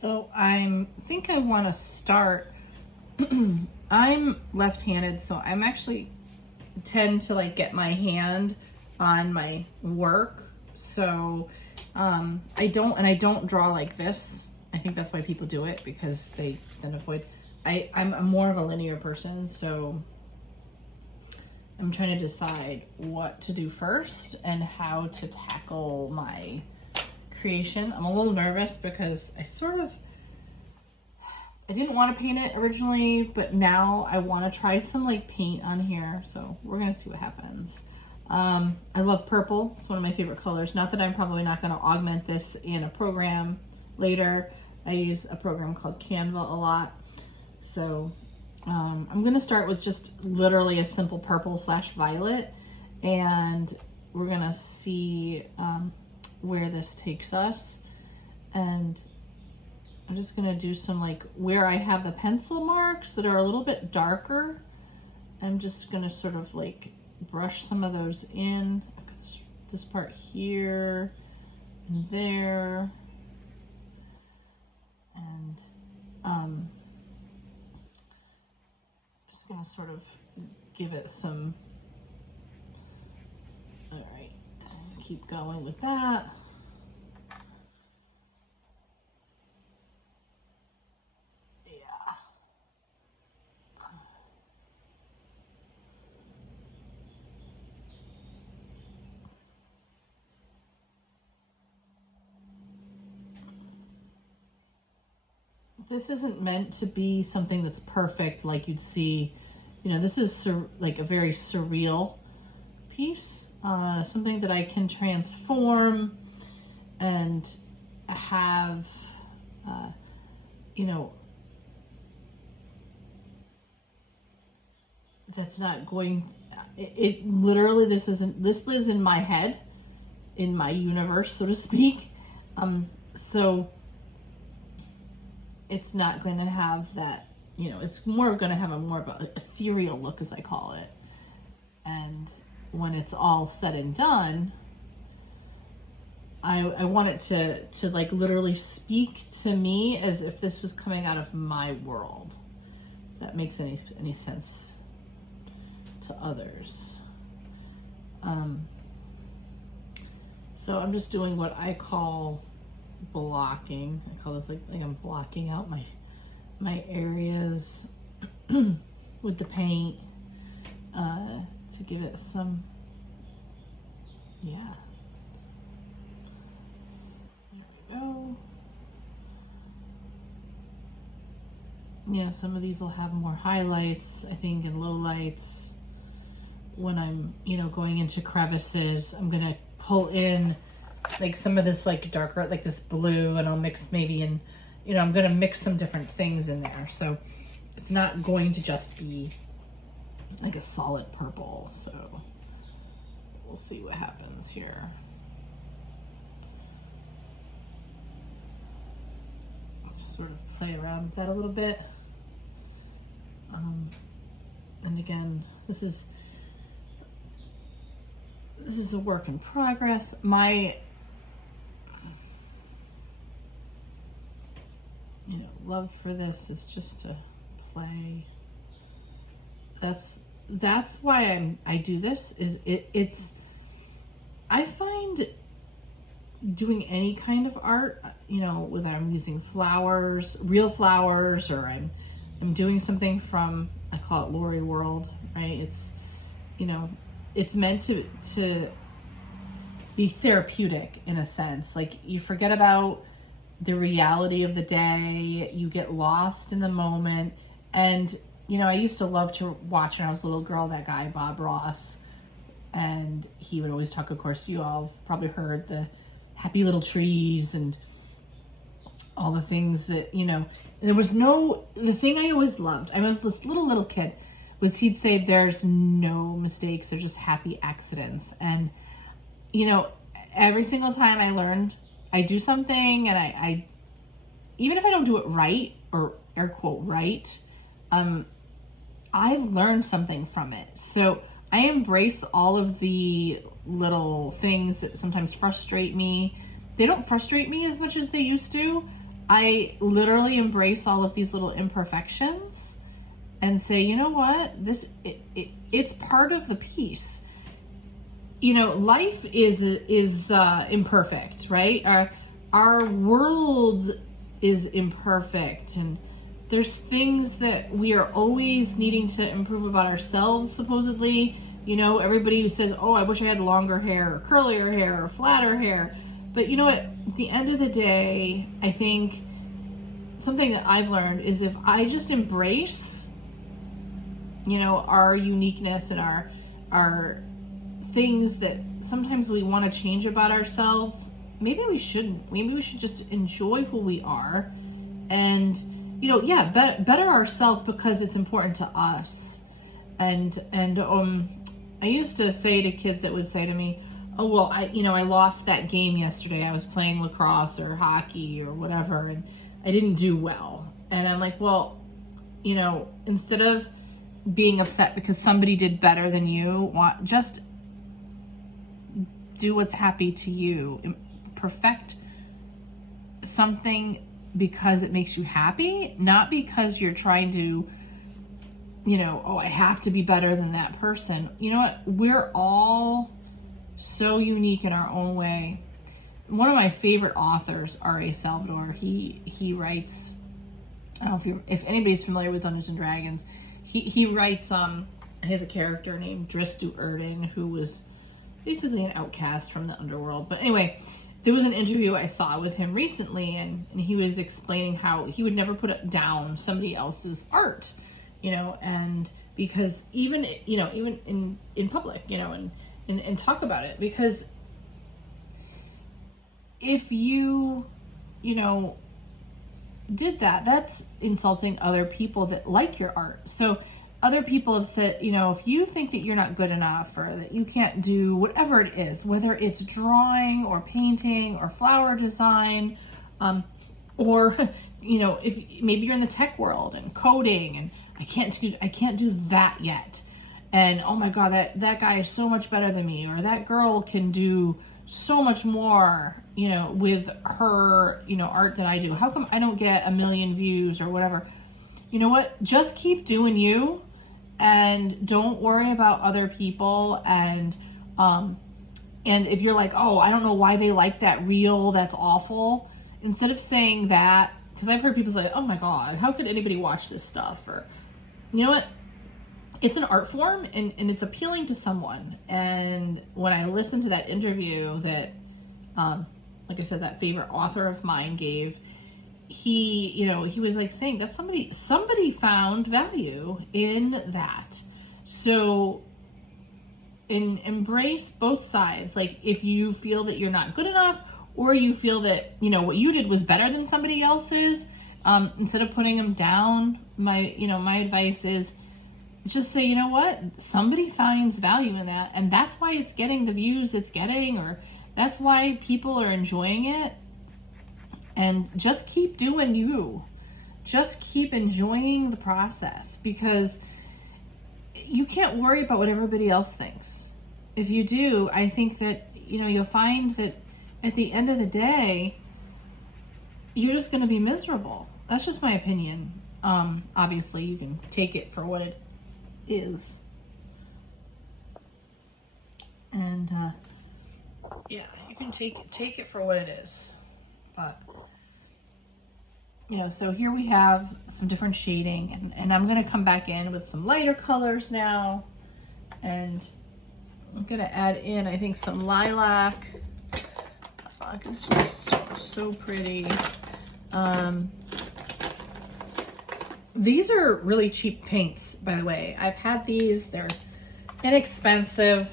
So I think I want to start. I'm left-handed, so I'm actually tend to like get my hand on my work. So I don't draw like this. I think that's why people do it, because they then avoid. I'm more of a linear person, so I'm trying to decide what to do first and how to tackle my creation. I'm a little nervous because I didn't want to paint it originally, but now I want to try some like paint on here. So we're going to see what happens. I love purple. It's one of my favorite colors. Not that I'm probably not going to augment this in a program later. I use a program called Canva a lot. So I'm going to start with just literally a simple purple / violet. And we're going to see where this takes us. And I'm just going to do some like where I have the pencil marks that are a little bit darker. I'm just going to sort of like brush some of those in. This part here and there. And just going to sort of give it some, all right, keep going with that. This isn't meant to be something that's perfect like you'd see, you know, this is like a very surreal piece, something that I can transform and have, you know, that's not going, it literally, this lives in my head, in my universe, so to speak. So it's not going to have that, you know, it's more going to have a more of an ethereal look, as I call it. And when it's all said and done, I want it to like literally speak to me as if this was coming out of my world. If that makes any sense to others. So I'm just doing what I call blocking. I call this like I'm blocking out my areas with the paint to give it some, yeah. There we go. Yeah, some of these will have more highlights, I think, and lowlights. When I'm, you know, going into crevices, I'm gonna pull in like some of this like darker, like this blue, and I'll mix maybe in, you know, I'm gonna mix some different things in there. So it's not going to just be like a solid purple. So we'll see what happens here. I'll just sort of play around with that a little bit. And again, this is a work in progress. My, you know, love for this is just to play. That's why I do this. Is it's I find doing any kind of art, you know, whether I'm using flowers, real flowers, or I'm doing something from, I call it Lori World, right? It's, you know, it's meant to be therapeutic in a sense. Like you forget about the reality of the day, you get lost in the moment. And, you know, I used to love to watch when I was a little girl, that guy, Bob Ross. And he would always talk, of course, you all probably heard the happy little trees and all the things that, you know, the thing I always loved, I was this little kid, was he'd say there's no mistakes, they're just happy accidents. And, you know, every single time I learned, I do something and I even if I don't do it right, or air quote right, I've learned something from it. So I embrace all of the little things that sometimes frustrate me. They don't frustrate me as much as they used to, I literally embrace all of these little imperfections and say, you know what, it's part of the piece. You know, life is imperfect, right? Our world is imperfect, and there's things that we are always needing to improve about ourselves, supposedly. You know, everybody says, oh, I wish I had longer hair, or curlier hair, or flatter hair. But you know what? At the end of the day, I think something that I've learned is if I just embrace, you know, our uniqueness and our things that sometimes we want to change about ourselves, maybe we shouldn't. Maybe we should just enjoy who we are and, you know, yeah, better ourselves because it's important to us. And I used to say to kids that would say to me, oh, well, I lost that game yesterday. I was playing lacrosse or hockey or whatever, and I didn't do well. And I'm like, well, you know, instead of being upset because somebody did better than you, just do what's happy to you. Perfect something because it makes you happy, not because you're trying to, you know, oh, I have to be better than that person. You know what? We're all so unique in our own way. One of my favorite authors, R.A. Salvador, he writes, I don't know if anybody's familiar with Dungeons and Dragons, he writes, he has a character named Dristu Erding, who was basically an outcast from the underworld. But anyway, there was an interview I saw with him recently, and he was explaining how he would never put down somebody else's art, you know, and because even in public, you know, and talk about it, because if you know, did that, that's insulting other people that like your art. So other people have said, you know, if you think that you're not good enough or that you can't do whatever it is, whether it's drawing or painting or flower design, or, you know, if maybe you're in the tech world and coding and I can't do that yet. And oh my God, that guy is so much better than me, or that girl can do so much more, you know, with her, you know, art that I do. How come I don't get 1 million views or whatever? You know what? Just keep doing you and don't worry about other people. And if you're like, oh, I don't know why they like that reel, that's awful. Instead of saying that, because I've heard people say, oh my God, how could anybody watch this stuff? Or, you know what? It's an art form and it's appealing to someone. And when I listened to that interview that, like I said, that favorite author of mine gave, he was like saying that somebody found value in that. So embrace both sides. Like if you feel that you're not good enough, or you feel that, you know, what you did was better than somebody else's, instead of putting them down, my advice is just say, you know what, somebody finds value in that, and that's why it's getting the views it's getting, or that's why people are enjoying it. And just keep doing you. Just keep enjoying the process, because you can't worry about what everybody else thinks. If you do, I think that, you know, you'll find that at the end of the day, you're just going to be miserable. That's just my opinion. Obviously, you can take it for what it is. And, yeah, you can take it for what it is. But, you know, so here we have some different shading, and I'm going to come back in with some lighter colors now, and I'm going to add in, I think, some lilac. Lilac is just so pretty. These are really cheap paints, by the way. I've had these, they're inexpensive.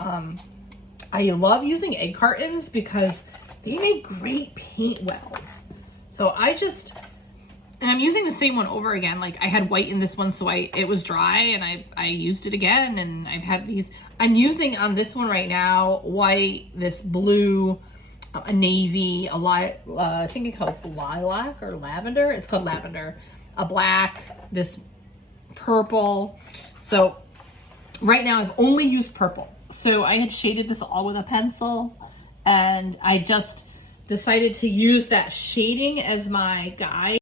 I love using egg cartons because they make great paint wells. So and I'm using the same one over again. Like I had white in this one, so it was dry, and I used it again, and I've had these. I'm using on this one right now, white, this blue, a navy, I think it calls lilac or lavender. It's called lavender. A black, this purple. So right now I've only used purple. So I had shaded this all with a pencil, and I just decided to use that shading as my guide.